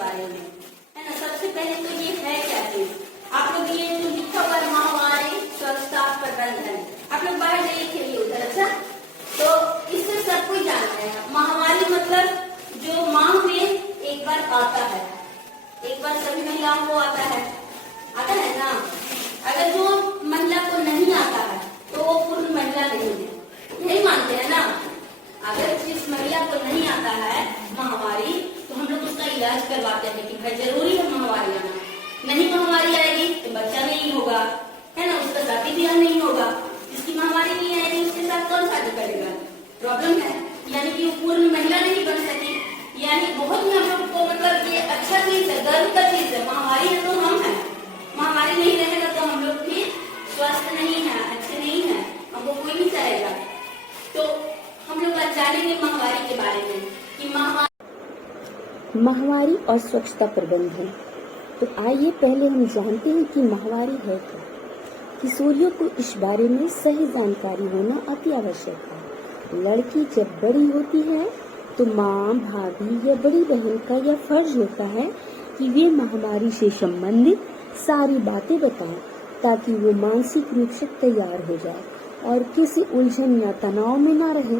बारे में, है ना। सबसे पहले तो ये है क्या चीज, आप लोग ये जो लिखा हुआ है महामारी स्वच्छता प्रबंधन, आप लोग बाहर जाइए खेलिए उधर। अच्छा, तो इससे सब कोई जानते हैं महामारी मतलब जो माह में एक बार आता है, एक बार सभी महिलाओं को आता है ना। अगर जो महिला को नहीं आता है तो वो पूर्ण महिला नहीं है, यही मानते हैं ना। अगर जिस महिला को नहीं आता है महामारी तो हम लोग उसका इलाज करवाते हैं कि भाई जरूरी है महामारी आना, नहीं महामारी आएगी तो बच्चा नहीं होगा, है ना, उसका शादी ब्याह नहीं होगा। जिसकी महामारी नहीं आएगी उसके साथ कौन शादी करेगा, प्रॉब्लम है। यानी कि वो पूर्ण महिला नहीं बन सकी। यानी बहुत ही हम लोग को मतलब ये अच्छा चीज है, गर्व का चीज है। महामारी है तो हम है, महामारी नहीं रहेगा तो हम लोग भी स्वस्थ नहीं है, अच्छे नहीं है, हमको कोई नहीं चाहेगा। तो हम लोग आज जानेंगे महामारी के बारे में कि महामारी और स्वच्छता प्रबंधन। तो आइए पहले हम जानते हैं कि महामारी है क्या। किशोरियों को इस बारे में सही जानकारी होना अति आवश्यक है। लड़की जब बड़ी होती है तो माँ, भाभी या बड़ी बहन का यह फर्ज होता है कि वे महामारी से संबंधित सारी बातें बताएं ताकि वो मानसिक रूप से तैयार हो जाए और किसी उलझन या तनाव में ना रहे।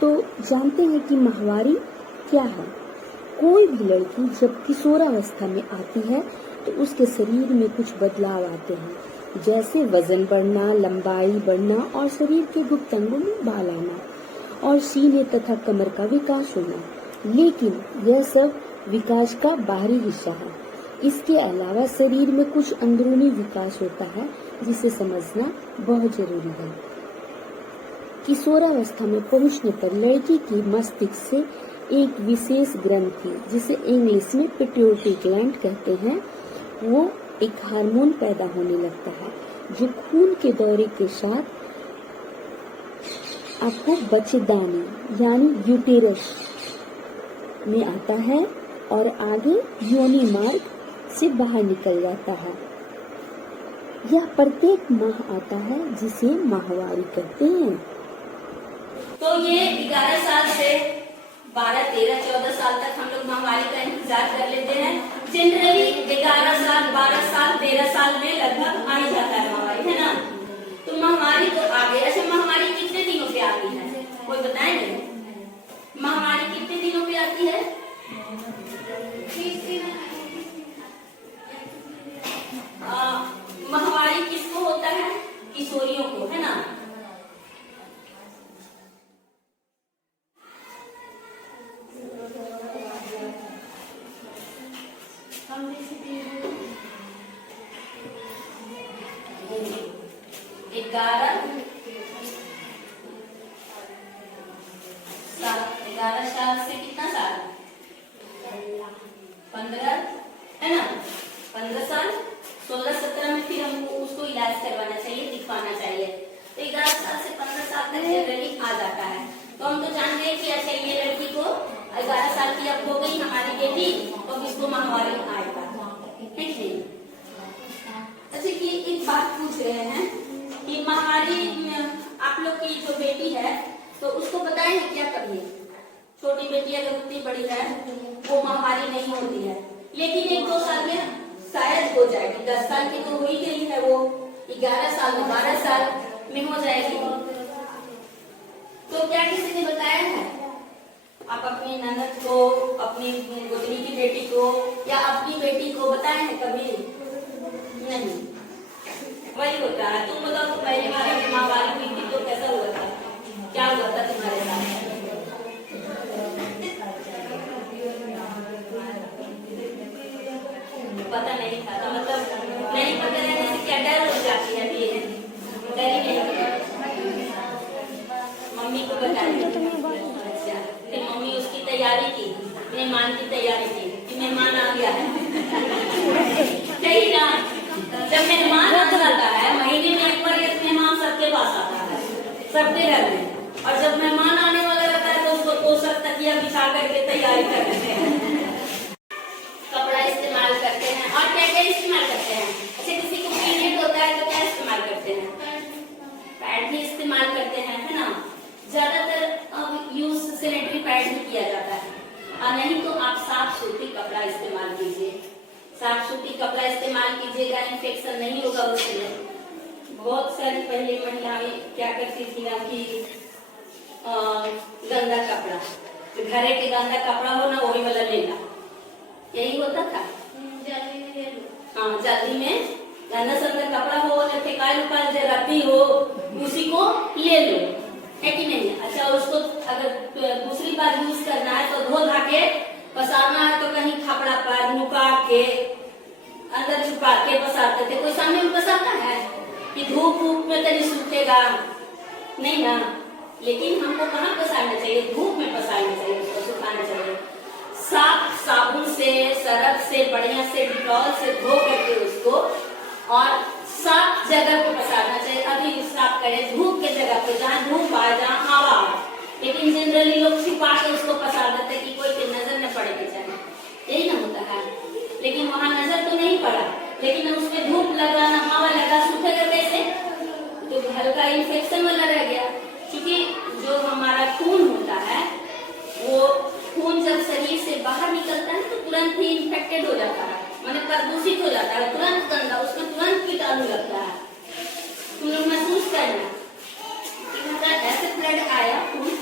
तो जानते हैं कि महामारी क्या है। कोई भी लड़की जब किशोरावस्था में आती है तो उसके शरीर में कुछ बदलाव आते हैं, जैसे वजन बढ़ना, लंबाई बढ़ना और शरीर के गुप्त अंगों में बाल आना और सीने तथा कमर का विकास होना। लेकिन यह सब विकास का बाहरी हिस्सा है। इसके अलावा शरीर में कुछ अंदरूनी विकास होता है जिसे समझना बहुत जरूरी है। किशोरावस्था में पहुंचने पर लड़की की मस्तिष्क से एक विशेष ग्रंथि, जिसे इंग्लिश में पिट्यूटरी ग्लैंड कहते हैं, वो एक हार्मोन पैदा होने लगता है जो खून के दौरे के साथ आपको बच्चेदानी यानी यूटेरस में आता है और आगे योनि मार्ग से बाहर निकल जाता है। यह प्रत्येक माह आता है जिसे माहवारी कहते हैं। तो ये 11 साल से 12, 13, 14 साल तक हम लोग महामारी का इंतजार कर लेते हैं। जनरली 11 साल, 12 साल, 13 साल में लगभग आ ही जाता है महामारी, है ना। तो महामारी तो आ गई। अच्छा, महामारी कितने दिनों पे आती है, कोई बताएंगे? महामारी कितने दिनों पे आती है? 30 दिन। महामारी किसको होता है? किशोरियों को, है ना। ग्यारह साल से कितना साल? 15, है ना। 15 साल, 16, 17 में फिर हमको उसको इलाज करवाना चाहिए, दिखवाना चाहिए। तो 11 साल से 15 साल तक जनरली आ जाता है। तो हम तो जानते हैं कि अच्छा ये लड़की को 11 साल की अब हो गई हमारी बेटी, तो इसको महामारी आएगा, ठीक है। अच्छा, कि एक बात पूछ रहे हैं कि महामारी आप लोग की जो बेटी है तो उसको पता है क्या कभी? छोटी बेटी अगर उतनी बड़ी है वो महामारी नहीं होती है, लेकिन 1-2 साल में शायद हो जाएगी। 10 साल की तो हो ही गई है, वो 11 साल में 12 साल में हो जाएगी। तो क्या किसी ने बताया है? आप अपनी ननद को, अपनी गोतनी की बेटी को या अपनी बेटी को बताए हैं कभी? नहीं। वही होता है। तुम बताओ, तो पहली बार अगर महामारी हुई थी तो कैसा हुआ था, क्या हुआ था तुम्हारे साथ? पता नहीं था, तो मतलब नहीं पता रहने से क्या डर हो जाती है? डर ही नहीं। मम्मी को बताया? अच्छा, फिर मम्मी उसकी तैयारी की, मेहमान की तैयारी की कि मेहमान आ गया है। सही ना। जब मेहमान आ जाता है, महीने में एक बार एक मेहमान सबके पास आता है, सबके घर में, और जब मेहमान आने वाला रहता है तो उसको तोशक तकिया बिछा करके तैयारी कर लेते हैं, कपड़ा इस्तेमाल करते हैं। और क्या क्या इस्तेमाल करते हैं? अच्छा, किसी को पीरियड होता है तो क्या इस्तेमाल करते हैं? पैड भी इस्तेमाल करते हैं, है ना। ज्यादातर अब यूज सैनिटरी पैड ही किया जाता है। और नहीं तो आप साफ सूती कपड़ा इस्तेमाल कीजिए। साफ सूती कपड़ा इस्तेमाल कीजिएगा, इन्फेक्शन नहीं होगा उसमें। बहुत सारी पहले महिलाएं क्या करती थी ना कि गंदा कपड़ा, जो घरे के गंदा कपड़ा हो ना वही वाला लेना, यही होता था। हाँ, जल्दी में गंदा संदा कपड़ा हो या फेकाल उकाल जो रखी हो उसी को ले लो, है कि नहीं। अच्छा, उसको अगर दूसरी बार यूज करना है तो धो धा के पसारना है तो कहीं खपड़ा पर नुका के अंदर छुपा के पसारते थे। कोई सामने में पसारता है कि धूप वूप में कहीं सूखेगा नहीं ना। लेकिन हमको कहाँ पसारना चाहिए, धूप में पसारना चाहिए, उसको सुखाना चाहिए। साफ साबुन से, सरफ से, बढ़िया से डिटॉल से धो करके उसको और साफ जगह पे पसारना चाहिए। अभी साफ करें धूप के जगह पे, जहाँ धूप आए, जहाँ हवा आए। लेकिन जनरली लोग छिपा के उसको पसार देते कि कोई के नजर न पड़े के चाहिए, यही ना होता है। लेकिन वहाँ नजर तो नहीं पड़ा, लेकिन उसमें धूप लगा ना हवा लगा, सूखेगा कैसे, तो हल्का इन्फेक्शन वाला रह गया। क्योंकि जो हमारा खून होता है वो खून जब शरीर से बाहर निकलता है तो तुरंत ही इन्फेक्टेड हो जाता है, माने प्रदूषित हो जाता है, तुरंत गंदा, उसमें तुरंत कीटाणु लगता है। तुम लोग महसूस करना कि ऐसे ब्लड आया खून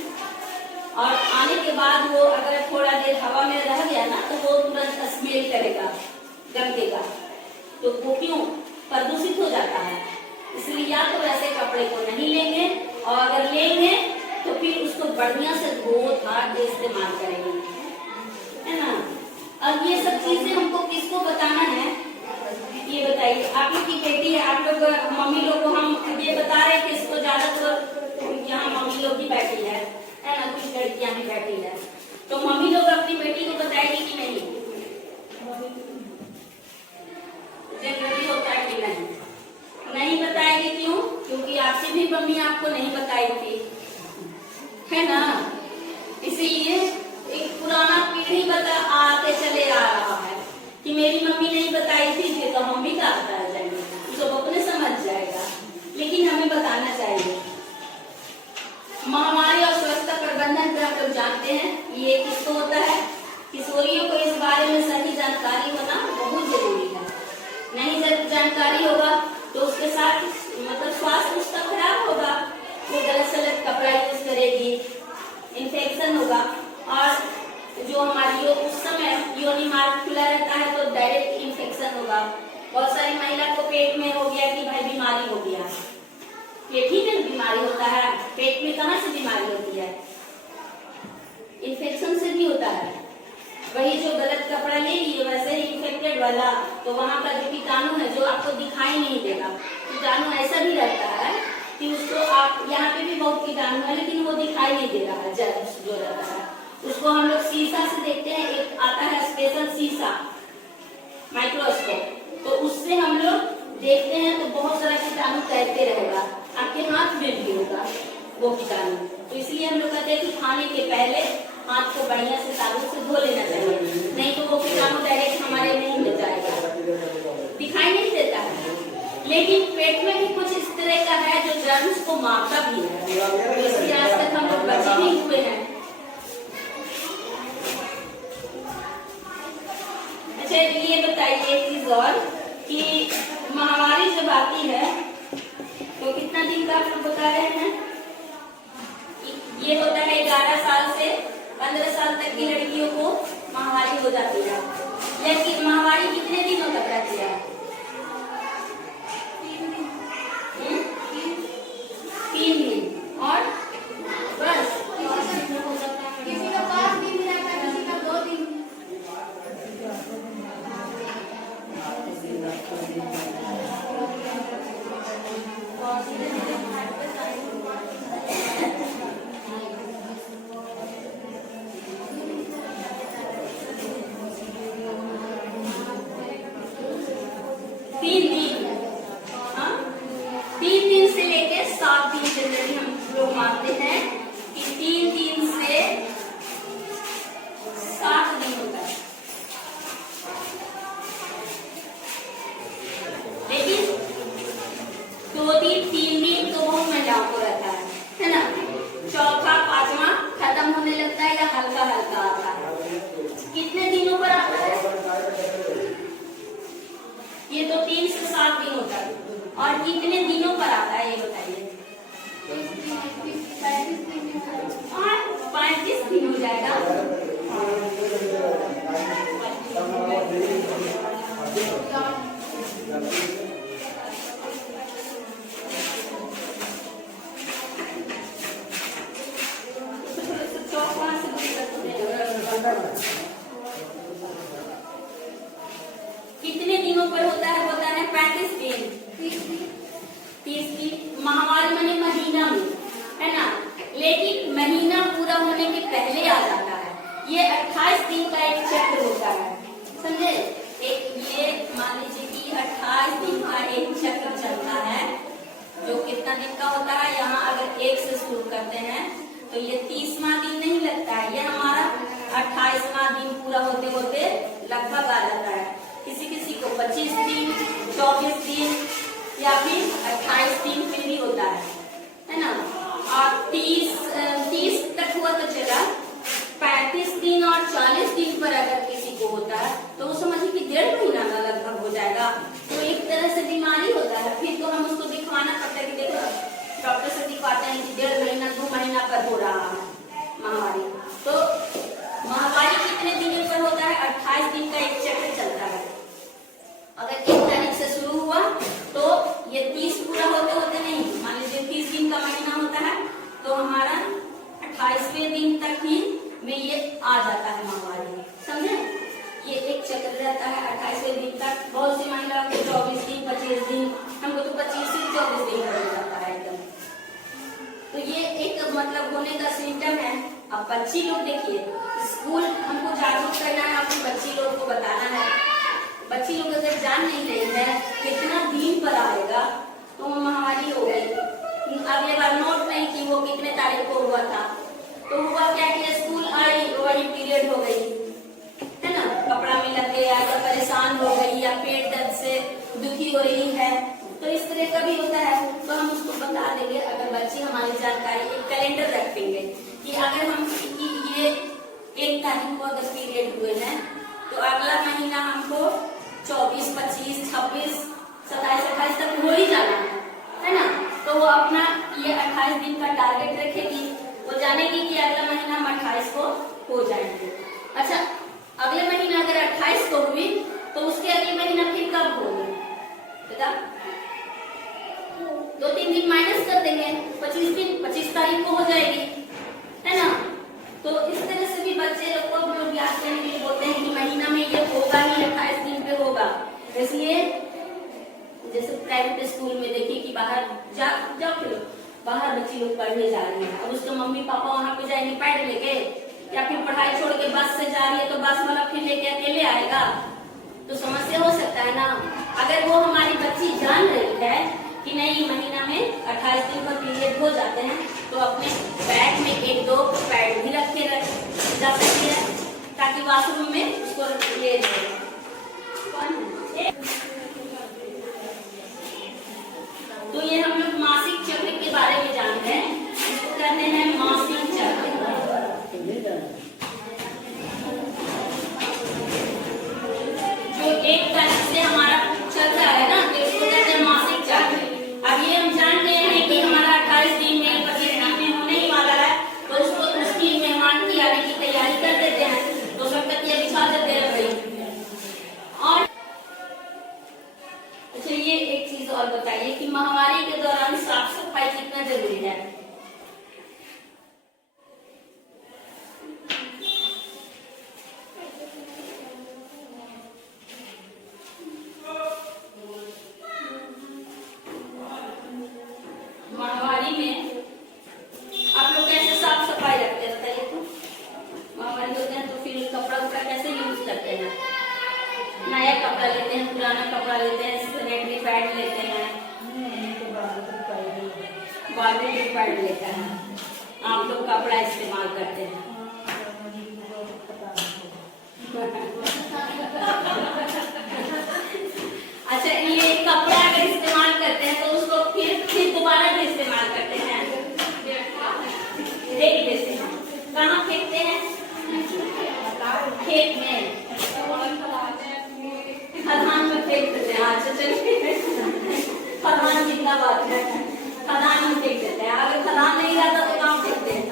और आने के बाद वो अगर थोड़ा देर हवा में रह गया ना तो वो तुरंत स्मेल करेगा, गंदेगा। तो वो क्यों प्रदूषित हो जाता है। इसलिए या तो ऐसे कपड़े को नहीं लेंगे, और अगर लेंगे तो फिर उसको बढ़िया से धो धा के इस्तेमाल करेंगे, है ना। अब ये सब चीजें हमको किसको बताना है, ये बताइए। आप लोग की बेटी है, आप लोग मम्मी लोग को हम ये बता रहे हैं कि इसको ज्यादातर यहाँ मम्मी लोग ही बैठी है ना, कुछ लड़कियां भी बैठी है। तो मम्मी लोग अपनी बेटी को बताएगी कि नहीं, जनरली होता है कि नहीं, नहीं बताएगी। क्यों? क्योंकि आपसे भी मम्मी आपको नहीं बताई थी, है ना। इसीलिए एक पुराना पीढ़ी बता आते चले आ रहा है कि मेरी मम्मी नहीं बताई थी तो हम भी क्या बता जाएंगे, सब अपने समझ जाएगा। लेकिन हमें बताना चाहिए। महामारी और स्वच्छता प्रबंधन पर आप लोग जानते हैं ये किसको होता है, किशोरियों को इस बारे में सही जानकारी होना बहुत जरूरी है। नहीं जब जानकारी होगा तो उसके साथ मतलब स्वास्थ्य उसका खराब होगा, वो गलत सलत कपड़ा यूज करेगी, इन्फेक्शन होगा। और जो हमारी उस समय योनि मार्ग खुला रहता है तो डायरेक्ट इन्फेक्शन होगा। बहुत सारी महिला को पेट में हो गया कि भाई बीमारी हो गया, पेट ही में बीमारी होता है, पेट में कहाँ से बीमारी होती है, इन्फेक्शन से भी होता है। वही जो गलत कपड़ा ले लिए वैसे ही इन्फेक्टेड वाला, तो वहाँ का जो कीटाणु है जो आपको दिखाई नहीं देगा। कीटाणु ऐसा भी रहता है कि उसको आप यहाँ पे भी बहुत कीटाणु है लेकिन वो दिखाई नहीं दे रहा है। जो रहता है उसको हम लोग शीशा से देखते हैं, एक आता है स्पेशल शीशा माइक्रोस्कोप, तो उससे हम लोग देखते हैं तो बहुत सारा कीटाणु तैरते रहेगा, आपके हाथ में भी होगा वो कीटाणु। तो इसलिए हम लोग कहते हैं कि खाने के पहले हाथ को बढ़िया से साबुन से धो लेना चाहिए, नहीं तो वो कीटाणु डायरेक्ट हमारे मुंह में जाएगा, दिखाई नहीं देता है। लेकिन पेट में भी कुछ इस तरह का है जो जर्म्स को मारता भी है, इसलिए आज तक हम लोग बचे नहीं हुए हैं। अच्छा, ये बताइए एक चीज और कि महामारी जब आती है तो कितना दिन का आप लोग बता रहे हैं, ये होता है 11 साल से 15 साल तक की लड़कियों को महामारी हो जाती है। लेकिन महामारी कितने दिनों तक रहती है? 3 दिन और बस। किसी का 5 दिन रहता है, किसी का 2 दिन। जाएगा। कितने दिनों पर होता है 35 दिन, 30 दिन। माहवार माने महीना में, है ना, लेकिन महीना पूरा होने के पहले आ जाता है। ये 28 दिन का एक चक्र होता है, समझे। एक ये मान लीजिए कि 28 दिन का एक चक्र चलता है, जो कितना दिन का होता है। यहाँ अगर 1 से शुरू करते हैं तो ये 30वां दिन नहीं लगता है, ये हमारा 28वां दिन पूरा होते होते लगभग आ जाता है। किसी किसी को 25 दिन, 24 दिन या फिर 28 दिन फिर भी होता है ना। और 30 तक हुआ तो चला, 35 दिन और 40 दिन पर अगर किसी को होता है तो वो समझिए कि 1.5 महीना का लगभग हो जाएगा। तो एक तरह से बीमारी होता है, फिर तो हम उसको दिखवाना पड़ता है कि देखो डॉक्टर से दिखवाते हैं कि 1.5 महीना 2 महीना पर हो रहा है महामारी। तो महामारी कितने दिन पर होता है? 28 दिन का एक चक्र चलता है। अगर 1 तारीख से शुरू हुआ तो ये 30 पूरा होते होते नहीं, मान लीजिए 30 दिन का महीना होता है तो हमारा 28वें दिन तक ही में ये आ जाता है महामारी, समझे। ये एक चक्र रहता है 28वें दिन तक। बहुत सी महिलाओं को 24 दिन, 25 दिन, हमको तो 25 से 24 दिन हो जाता है एकदम। तो ये एक मतलब होने का सिम्टम है। अब बच्ची लोग देखिए, स्कूल हमको जागरूक करना है, अपने बच्ची लोग को बताना है। बच्ची लोग अगर जान नहीं रही है कितना दिन पर आएगा तो महामारी हो गई। अगले बार नोट नहीं की वो कितने तारीख को हुआ था, तो हुआ क्या कि स्कूल आई वही पीरियड हो गई, है ना, कपड़ा में लग गया या परेशान हो गई या पेट दर्द से दुखी हो रही है, तो इस तरह का भी होता है। तो हम उसको बता देंगे, अगर बच्ची हमारी जानकारी, एक कैलेंडर रख देंगे कि अगर हम कि ये 1 तारीख को अगर पीरियड हुए हैं तो अगला महीना हमको 24, 25, 26, 27, 28 तक हो ही जाना है ना। तो वो अपना ये 28 दिन का टारगेट रखेगी, वो जानेगी कि अगला महीना हम 28 को हो जाएंगे। अच्छा, अगले महीना अगर 28 को हुई तो उसके अगले महीना फिर कब होगी बेटा? 2-3 दिन माइनस कर देंगे, 25 दिन, 25 तारीख को हो जाएगी, है ना। तो इस तरह से भी बच्चे लोग को हम लोग याद करने के लिए बोलते हैं कि महीना में ये होगा ही, 28 दिन पे होगा। इसलिए जैसे प्राइवेट स्कूल में देखिए कि बाहर जाओ बाहर बच्ची लोग पढ़ने जा रही है, अब उसके मम्मी पापा वहाँ पे जाएंगे पैड लेके, या फिर पढ़ाई छोड़ के बस से जा रही है तो बस वाला फिर लेके अकेले आएगा, तो समस्या हो सकता है ना। अगर वो हमारी बच्ची जान रही है कि नहीं महीना में 28 दिन का पीरियड हो जाते हैं, तो अपने बैग में 1-2 पैड भी रख के जा सकती है, ताकि वॉशरूम में उसको ले जाए। तो ये हम लोग मासिक चक्र के बारे में जानते हैं, इसको कहते हैं मासिक चक्र। जो 1 तारीख से हमारा चल रहा है ना, तो इसको कहते हैं मासिक चक्र। अब ये हम जान गए हैं कि हमारा 28 दिन में, 25 दिन में होने ही वाला है, तो उसको उसकी मेहमान की आने की तैयारी कर देते हैं, तो सब तक ये बिछा देते हैं भाई। और अच्छा, ये एक चीज और बताइए कि महामारी के दौरान साफ सफाई कितना जरूरी है? महामारी में आप लोग कैसे साफ सफाई रखते हैं बताइए तो? महामारी होते हैं तो फिर कपड़ा उपड़ा कैसे यूज करते हैं? नया कपड़ा लेते हैं, पुराना कपड़ा लेते हैं, सैनिटरी पैड लेते हैं, बाथरूम पैड लेते हैं, आप लोग कपड़ा इस्तेमाल करते हैं। अच्छा, ये कपड़ा अगर इस्तेमाल करते हैं तो उसको फिर दोबारा भी इस्तेमाल करते हैं, फेंक देते हैं। कहाँ फेंकते हैं? खेत में, खदान में फेंक देते हैं। अच्छा चलिए, खदान जिंदाबाद है, खदान में फेंक देते हैं। अगर खदान नहीं रहता तो कहाँ फेंकते हैं?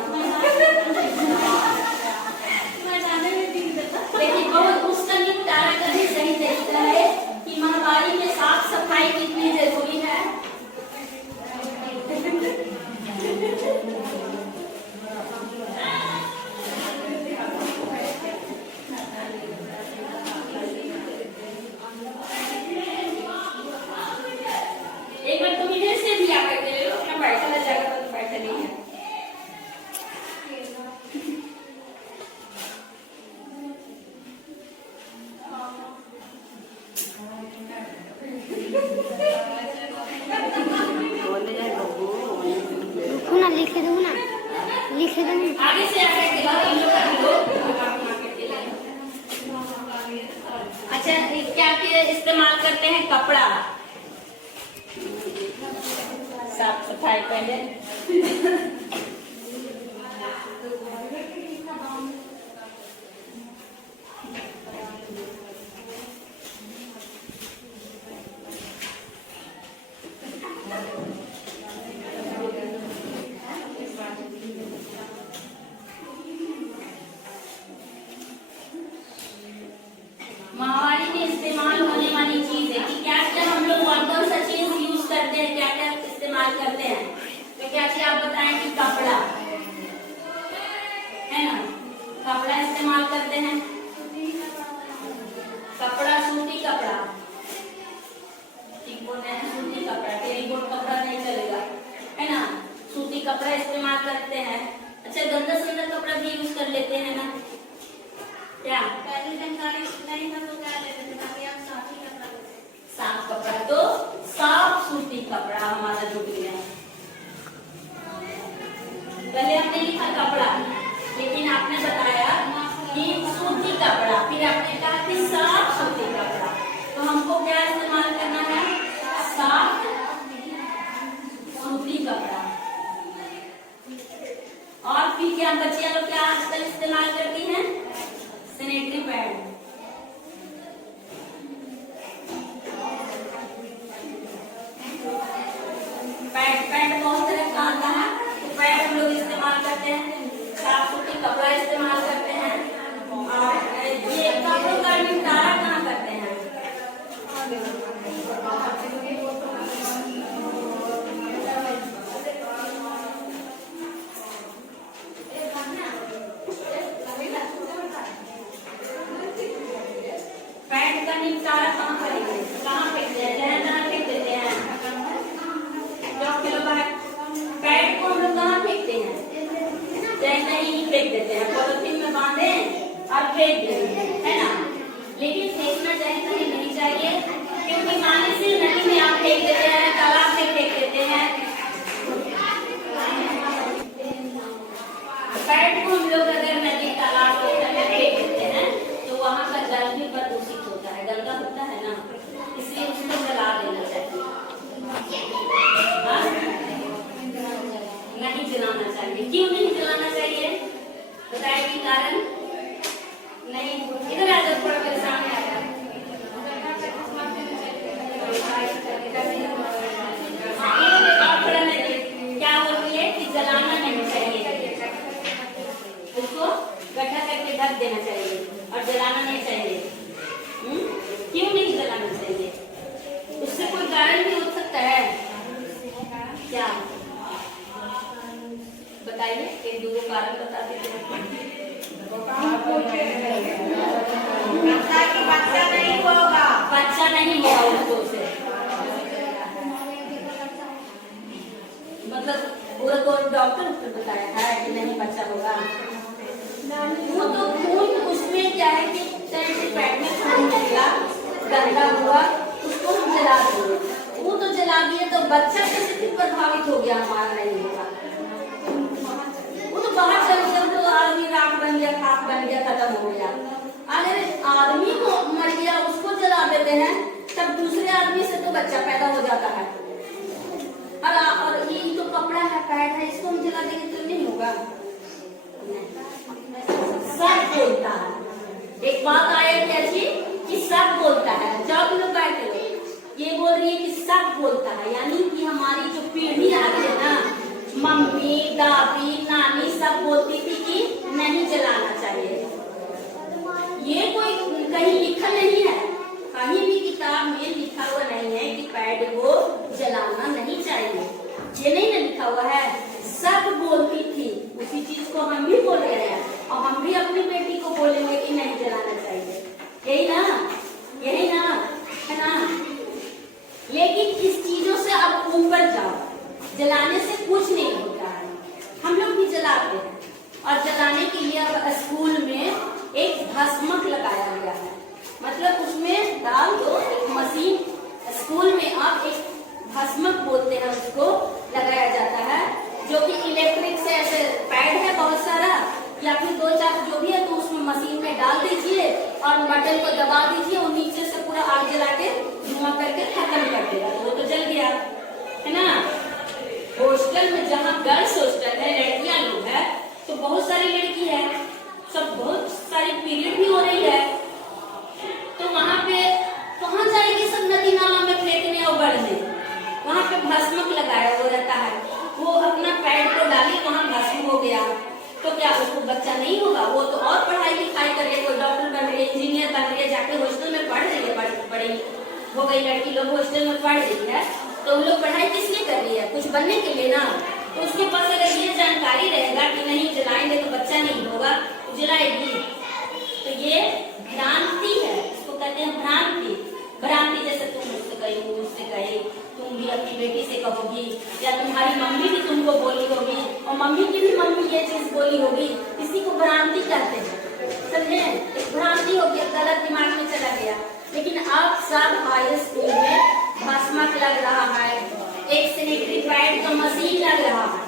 आगे से आकर के लो, इन लोग का भी लो। अच्छा, क्या क्या इस्तेमाल करते हैं? कपड़ा, साफ सफाई पहले। माहवारी में इस्तेमाल होने वाली चीज है कि क्या क्या हम लोग कौन कौन सा चीज यूज करते हैं, क्या क्या इस्तेमाल करते हैं। तो क्या क्या आप बताएं कि कपड़ा है ना, कपड़ा इस्तेमाल करते हैं। कपड़ा, सूती कपड़ा, ठीक बोल रहे हैं, सूती कपड़ा, टेरीकोट कपड़ा नहीं चलेगा, है ना। सूती कपड़ा इस्तेमाल करते हैं। अच्छा, गंदा संदा कपड़ा भी यूज कर लेते हैं ना, क्या? पहले जानकारी नहीं था तो क्या लेते थे, ताकि आप साफ ही कपड़ा लेते थे। साफ कपड़ा, तो साफ सूती कपड़ा हमारा जुट गया। पहले आपने लिखा कपड़ा, लेकिन आपने बताया कि सूती कपड़ा, फिर आपने कहा कि साफ सूती कपड़ा। तो हमको क्या इस्तेमाल करना है? साफ सूती कपड़ा। और फिर क्या बच्चियां लोग क्या आजकल इस्तेमाल करती हैं? Sanitary pad. पैड बहुत तरह का आता है, तो पैड हम लोग इस्तेमाल करते हैं। साफ सूती कपड़ा इस्तेमाल करते हैं। और ये कपड़ों का निपटारा कहाँ करते हैं? पैड का निपटारा कहाँ करेंगे? कहाँ फेंकते हैं? जहाँ तहाँ फेंक देते हैं। पैड को हम लोग कहाँ फेंकते हैं? जैसे ही फेंक देते हैं, पॉलिथीन में बांधे और फेंक देते हैं, है ना। लेकिन फेंकना चाहिए कि नहीं चाहिए? क्योंकि पानी से नदी में आप फेंक देते हैं, तालाब में फेंक देते हैं। पैड को हम लोग अगर नदी तालाब में फेंक देते हैं तो वहाँ का जल भी प्रदूषित होता है, गंदा होता है ना, इसलिए उसको जला देना चाहिए। नहीं जलाना चाहिए। क्यों नहीं जलाना चाहिए? बताएगी कारण? नहीं, इधर आ जाओ, थोड़ा मेरे सामने आ जाओ। थोड़ा नहीं, क्या बोलती है कि जलाना नहीं चाहिए, उसको गड्ढा करके ढक देना चाहिए और जलाना नहीं चाहिए। क्यों नहीं जलाना चाहिए? उससे कोई कारण भी हो सकता है क्या? बताइए, एक दो कारण बता दीजिए। बच्चा नहीं होगा, बच्चा नहीं होगा उसको से, मतलब वो तो डॉक्टर बताया है कि नहीं बच्चा होगा। वो तो खून, उसमें क्या है कि पैड में खून निकला, गंदा हुआ, उसको हम जला दिए। वो तो जला दिए तो बच्चा कैसे प्रभावित हो गया? हमारा नहीं होगा। वो तो बाहर चल गया, तो आदमी राख बन गया, खाक बन गया, खत्म हो गया। अगर आदमी को मर गया, उसको जला देते हैं, तब दूसरे आदमी से तो बच्चा पैदा हो जाता है। और ये तो कपड़ा है, पैड है, इसको हम जला देंगे तो नहीं होगा। सब बोलता है। एक बात आया क्या जी कि सब बोलता है। जब लोग बैठे हो, ये बोल रही है कि सब बोलता है, यानी कि हमारी जो पीढ़ी आ गई है ना, मम्मी, दादी, नानी सब बोलती थी कि नहीं जलाना चाहिए। ये कोई कहीं लिखा नहीं है, कहीं भी किताब में लिखा हुआ नहीं है कि पैड को जलाना नहीं चाहिए। ये नहीं ना लिखा हुआ है, सब बोलती थी। उसी चीज को हम भी बोल रहे हैं और हम भी अपनी बेटी को बोलेंगे कि नहीं जलाना चाहिए। यही ना, यही ना, है ना। लेकिन इस चीजों से अब ऊपर जाओ, जलाने से कुछ नहीं होता है। हम लोग भी जलाते हैं और जलाने के लिए अब स्कूल में एक भस्मक लगाया गया है, मतलब उसमें डाल दो एक मशीन, स्कूल में अब एक भस्मक बोलते हैं उसको, लगाया जाता है, जो कि इलेक्ट्रिक से ऐसे पैड है बहुत सारा, बटन को दबा दीजिए और नीचे से पूरा आग जला के धुआं करके खत्म कर देगा, वो तो जल गया है ना। हॉस्टल में जहाँ गर्ल्स हॉस्टल है, लड़कियां लोग है, तो बहुत सारी लड़की है, सब बहुत सारी पीरियड भी हो रही है, तो वहाँ पे कहाँ जाएगी, सब नदी नाला में फेंकने और बढ़ने। वहाँ पे भस्मक लगाया वो रहता है, वो अपना पैड को डाली, वहाँ भस्म हो गया, तो क्या उसको बच्चा नहीं होगा? वो तो और पढ़ाई लिखाई कर रही है, कोई डॉक्टर बन रही है, इंजीनियर बन रही है, जाके हॉस्टल में पढ़ रही है, बड़ी हो गई लड़की लोग हॉस्टल में पढ़ रही है, तो वो लोग पढ़ाई किस लिए कर रही है? कुछ बनने के लिए ना। तो उसके पास अगर ये जानकारी रहेगा कि नहीं जलाएंगे तो बच्चा नहीं होगा, तो जलाएगी। तो ये भ्रांति है, इसको कहते हैं भ्रांति। भ्रांति जैसे तुम मुझसे कही, मुझसे कहे, तुम भी अपनी बेटी से कहोगी, या तुम्हारी मम्मी भी तुमको बोली होगी, और मम्मी की भी मम्मी ये चीज बोली होगी, इसी को भ्रांति कहते हैं। समझे? भ्रांति हो गया, गलत दिमाग में चला गया। लेकिन अब सब हाई स्कूल में भस्मक लग रहा है, एक सैनिटरी पैड का मशीन लग रहा है।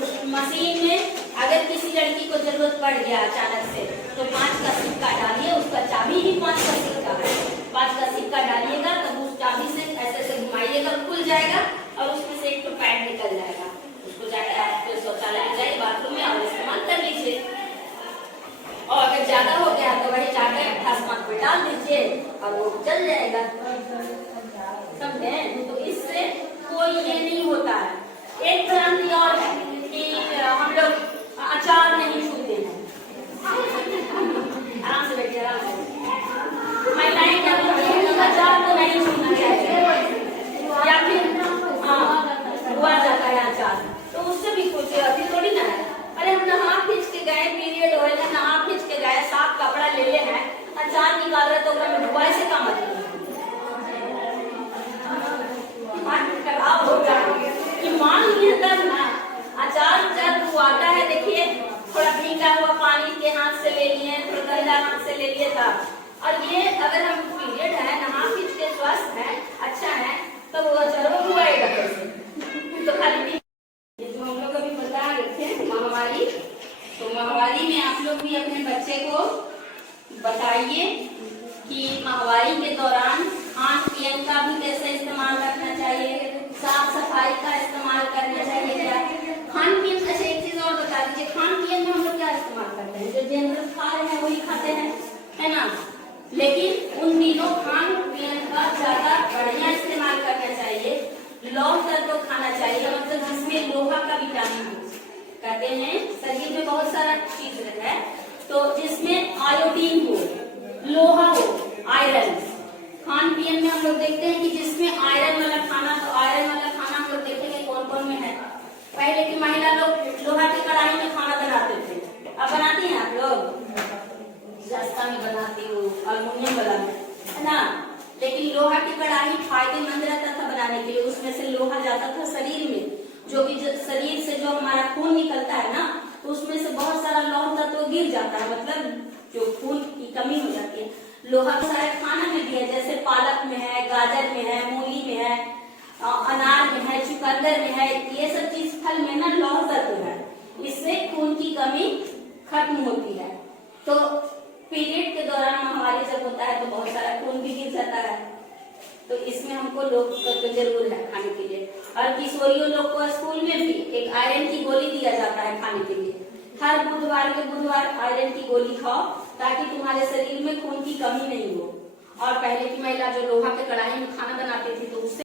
उस मशीन में अगर किसी लड़की को जरूरत पड़ गया अचानक से, तो 5 का सिक्का डालिए, उसका चाबी ही 5 का सिक्का है, 5 का सिक्का डालिएगा, तब उस चाबी से ऐसे घुमाइएगा, खुल जाएगा और उसमें से एक तो पैड निकल जाएगा। उसको जाकर आप शौचालय में जाइए, बाथरूम में और इस्तेमाल कर लीजिए। और अगर ज्यादा हो गया तो वही जाकर भस्मक में डाल दीजिए और वो जल जाएगा। समझे? तो इससे कोई ये नहीं होता है। एक भ्रांति और है कि हम लोग अचार नहीं छूते हैं। आराम से बैठिए, आराम से। महिलाएं क्या बोलती हैं? अचार तो नहीं छूना चाहिए, या फिर हुआ जाता है अचार, तो उससे भी कुछ अभी थोड़ी ना है। अरे हम नहा खींच के गए, पीरियड हो रहे, नहा खींच के गए, साफ कपड़ा ले ले हैं, अचार निकाल रहे तो डुबाई से काम मतलब खराब हो जाए कि मान लिया तब ना। अचार जब आता है, देखिए थोड़ा भीगा हुआ पानी के हाथ से ले लिए, थोड़ा गंदा हाथ से ले लिए तब। और ये अगर हम पीरियड है, नहा खींच के स्वस्थ है, अच्छा है, तब वो अचार हुआएगा कैसे? तो खाली जो हम लोग अभी बता रहे थे महामारी, तो महामारी में आप लोग भी अपने बच्चे को बताइए कि माहवारी के दौरान खान पियन का भी कैसे इस्तेमाल रखना चाहिए, साफ सफाई का इस्तेमाल करना चाहिए। क्या खान पियन? अच्छा एक चीज और बता दीजिए, खान पियन में हम लोग क्या इस्तेमाल करते हैं? जो जनरल खा रहे हैं वही खाते हैं, है ना। लेकिन उन दिनों खान पियन का ज्यादा बढ़िया इस्तेमाल करना चाहिए, लौंग तत्व खाना चाहिए, मतलब जिसमें लोहा का विटामिन हो। कहते हैं शरीर में बहुत सारा चीज है, तो जिसमें आयोडीन हो, लोहा हो, आयरन। खान पियन में हम लोग देखते हैं कि जिसमें आयरन वाला खाना, तो आयरन वाला खाना हम लोग देखेंगे कौन कौन में है। पहले की महिला लोग लोहा की कढ़ाई में खाना बनाते थे, अब बनाती हैं आप लोग? रास्ता में बनाती हो, अल्मुनियम वाला में, है ना। लेकिन लोहा की कढ़ाई फायदेमंद रहता था बनाने के लिए, उसमें से लोहा जाता था शरीर में, जो भी शरीर से जो हमारा खून निकलता है ना, तो उसमें से बहुत सारा लौह तत्व गिर जाता है, मतलब जो खून की कमी हो जाती है। लोहा सारे खाना में भी है, जैसे पालक में है, गाजर में है, मूली में है, अनार में है, चुकंदर में है, ये सब चीज फल में ना लौह तत्व है, इससे खून की कमी खत्म होती है। तो पीरियड के दौरान महामारी जब होता है तो बहुत सारा खून भी गिर जाता है, तो इसमें हमको लोग तत्व जरूर है खाने के लिए। और किशोरियों लोग को स्कूल में भी एक आयरन की गोली दिया जाता है खाने के लिए। हर बुधवार के बुधवार आयरन की गोली खाओ, ताकि तुम्हारे शरीर में खून की कमी नहीं हो। और पहले की महिला जो लोहा के कढ़ाई में खाना बनाती थी, तो उससे